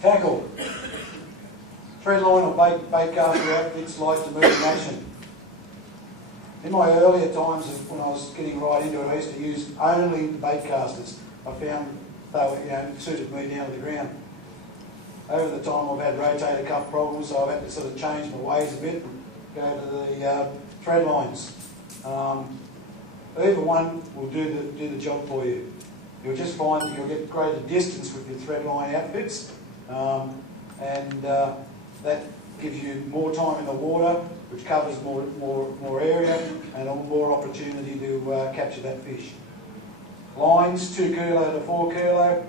Tackle. Threadline or bait caster outfits like to move in action. In my earlier times when I was getting right into it, I used to use only the bait casters. I found they were, suited me down to the ground. Over the time I've had rotator cuff problems, so I've had to sort of change my ways a bit and go to the thread lines. Either one will do the job for you. You'll just find that you'll get greater distance with your threadline outfits, and that gives you more time in the water, which covers more area and more opportunity to capture that fish. Lines 2 kilo to 4 kilo,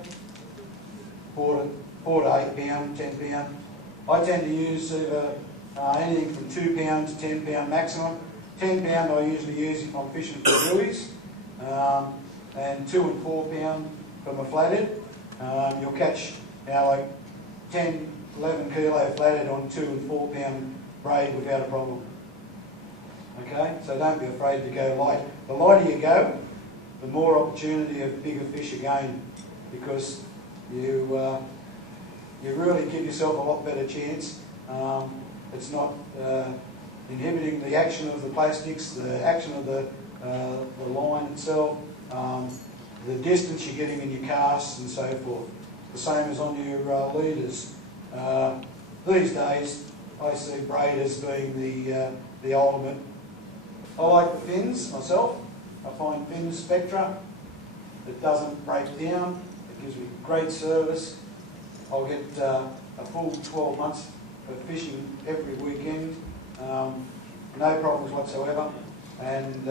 4 to 8 pound, 10 pound. I tend to use either anything from 2 pound to 10 pound maximum. 10 pound I usually use if I'm fishing for buoys, and 2 and 4 pound for my flathead. You'll catch like 10, 11 kilo flathead on 2 and 4 pound braid without a problem. Okay, so don't be afraid to go light. The lighter you go, the more opportunity of bigger fish again, because you really give yourself a lot better chance. It's not inhibiting the action of the plastics, the action of the line itself, the distance you're getting in your casts and so forth. The same as on your leaders. These days, I see braid as being the ultimate. I like the fins myself. I find fin Spectra. It doesn't break down. It gives me great service. I'll get a full 12 months of fishing every weekend. No problems whatsoever. And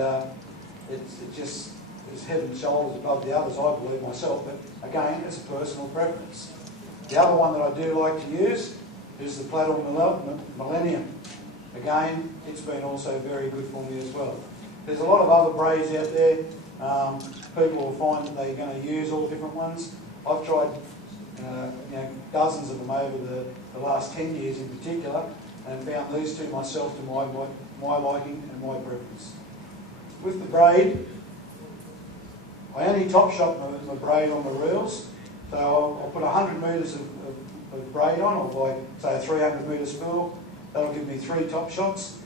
it just is head and shoulders above the others, I believe myself. But again, it's a personal preference. The other one that I do like to use is the Platyl Millennium. Again, it's been also very good for me as well. There's a lot of other braids out there. People will find that they're going to use all different ones. I've tried dozens of them over the last 10 years in particular, and found these two myself to my liking and my preference. With the braid, I only top shot my braid on the reels, so I'll put 100 metres of braid on, or like say a 300 metre spool. That'll give me 3 top shots,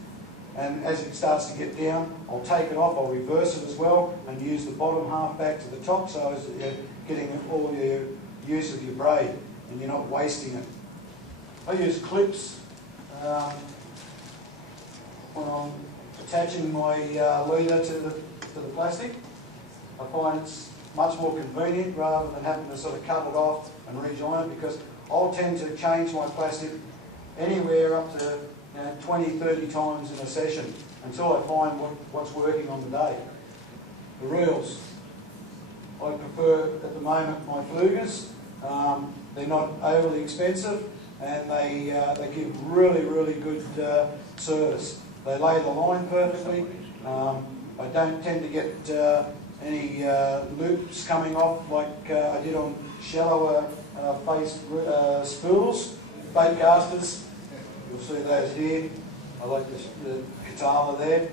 and as it starts to get down, I'll take it off, I'll reverse it as well, and use the bottom half back to the top, so as you're getting all your use of your braid, and you're not wasting it. I use clips when I'm attaching my leader to the plastic. I find it's much more convenient rather than having to sort of cut it off and rejoin it, because I'll tend to change my plastic anywhere up to 20, 30 times in a session until I find what's working on the day. The reels. I prefer at the moment my Flugers. They're not overly expensive, and they give really, really good service. They lay the line perfectly. I don't tend to get any loops coming off like I did on shallower faced spools, bait casters. You'll see those here. I like the Katala there.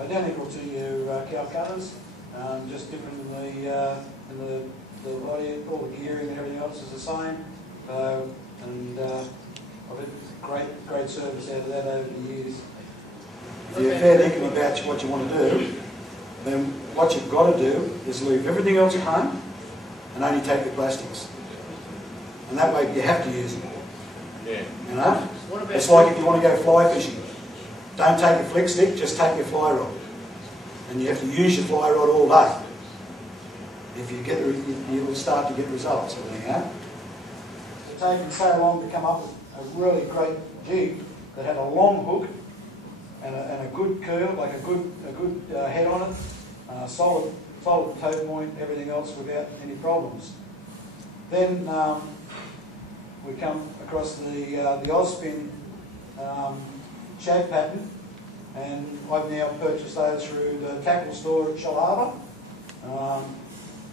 Identical to your cow cutters, just different in the body, all the gearing and everything else is the same. And I've had great service out of that over the years. If you're fair thinking about what you want to do, then what you've got to do is leave everything else at home and only take the plastics. And that way you have to use them. Yeah. You know? It's like if you want to go fly fishing. Don't take your flick stick, just take your fly rod. And you have to use your fly rod all day. If you get, you will start to get results. It's taken so long to come up with a really great jig that had a long hook and a good curl, like a good head on it, solid toe point, everything else without any problems. Then we come across the Ozspin shad pattern, and I've now purchased those through the tackle store at Shellharbour.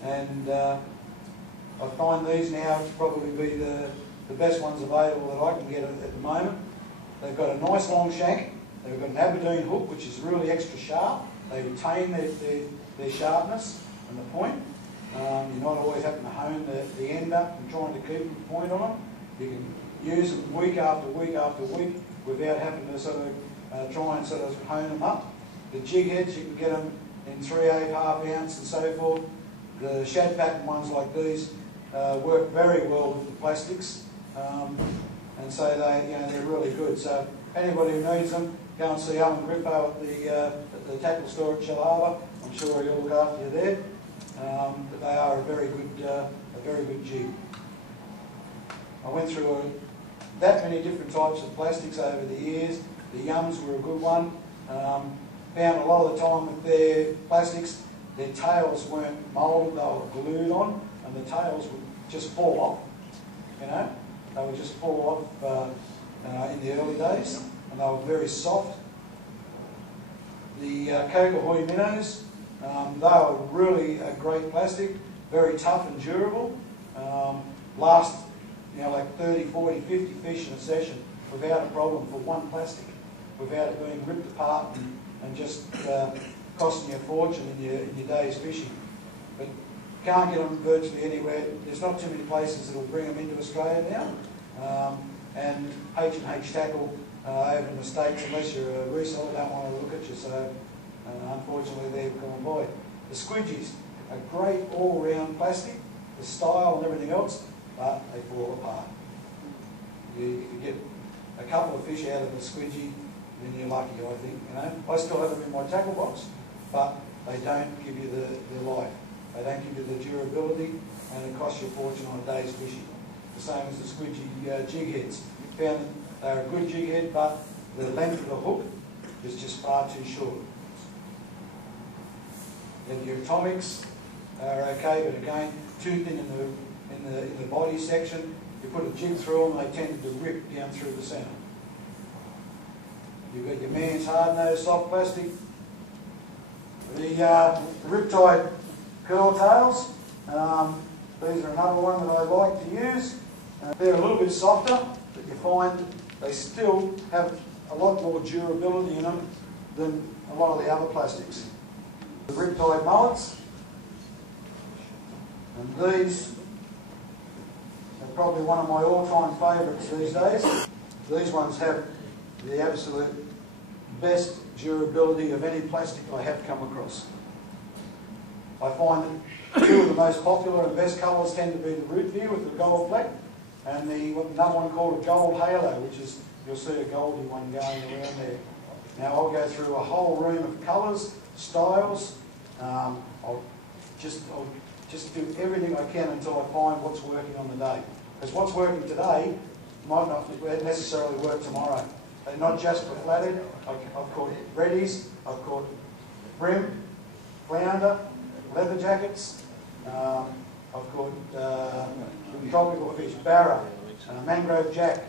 And I find these now to probably be the best ones available that I can get at the moment. They've got a nice long shank. They've got an Aberdeen hook, which is really extra sharp. They retain their sharpness and the point. You're not always having to hone the end up and trying to keep the point on them. You can use them week after week after week without having to sort of try and sort of hone them up. The jig heads, you can get them in 3/8, half ounce and so forth. The shad pattern ones like these work very well with the plastics, and so they're really good. So anybody who needs them, go and see Alan Grippo at the tackle store at Shellharbour. I'm sure he'll look after you there. But they are a very good jig. I went through that many different types of plastics over the years. The Yums were a good one. Found a lot of the time with their plastics, their tails weren't moulded, they were glued on, and the tails would just fall off. You know, they would just fall off in the early days, and they were very soft. The Kokohoi minnows, they were really a great plastic, very tough and durable. Last, like 30, 40, 50 fish in a session without a problem for one plastic, without it being ripped apart and just costing you a fortune in your day's fishing. But can't get them virtually anywhere. There's not too many places that will bring them into Australia now. And H&H Tackle over in the States, unless you're a reseller, don't want to look at you, so unfortunately they've gone by. The squidgies, a great all-round plastic, the style and everything else, but they fall apart. You get a couple of fish out of the squidgy, then you're lucky, I think. I still have them in my tackle box, but they don't give you the life. They don't give you the durability, and it costs you a fortune on a day's fishing. The same as the squidgy jig heads. Found that they're a good jig head, but the length of the hook is just far too short. And your atomics are okay, but again, too thin in the body section. You put a jig through them, they tend to rip down through the centre. You've got your Man's hard nose soft plastic. The Riptide curl tails. These are another one that I like to use. They're a little bit softer, but you find they still have a lot more durability in them than a lot of the other plastics. The Riptide mullets, and these are probably one of my all-time favourites these days. These ones have the absolute best durability of any plastic I have come across. I find that two of the most popular and best colours tend to be the root beer with the gold black, and another one called a gold halo, which is, you'll see a goldy one going around there. Now I'll go through a whole room of colours, styles. I'll just do everything I can until I find what's working on the day. Because what's working today might not necessarily work tomorrow. They're not just for flathead. I've caught reddies, I've caught brim, flounder, leather jackets, I've caught tropical fish, barra, mangrove jack,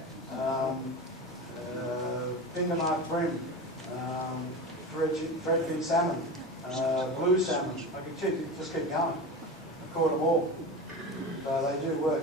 fingermark brim, threadfin salmon, blue salmon. I could just keep going. I've caught them all. So they do work.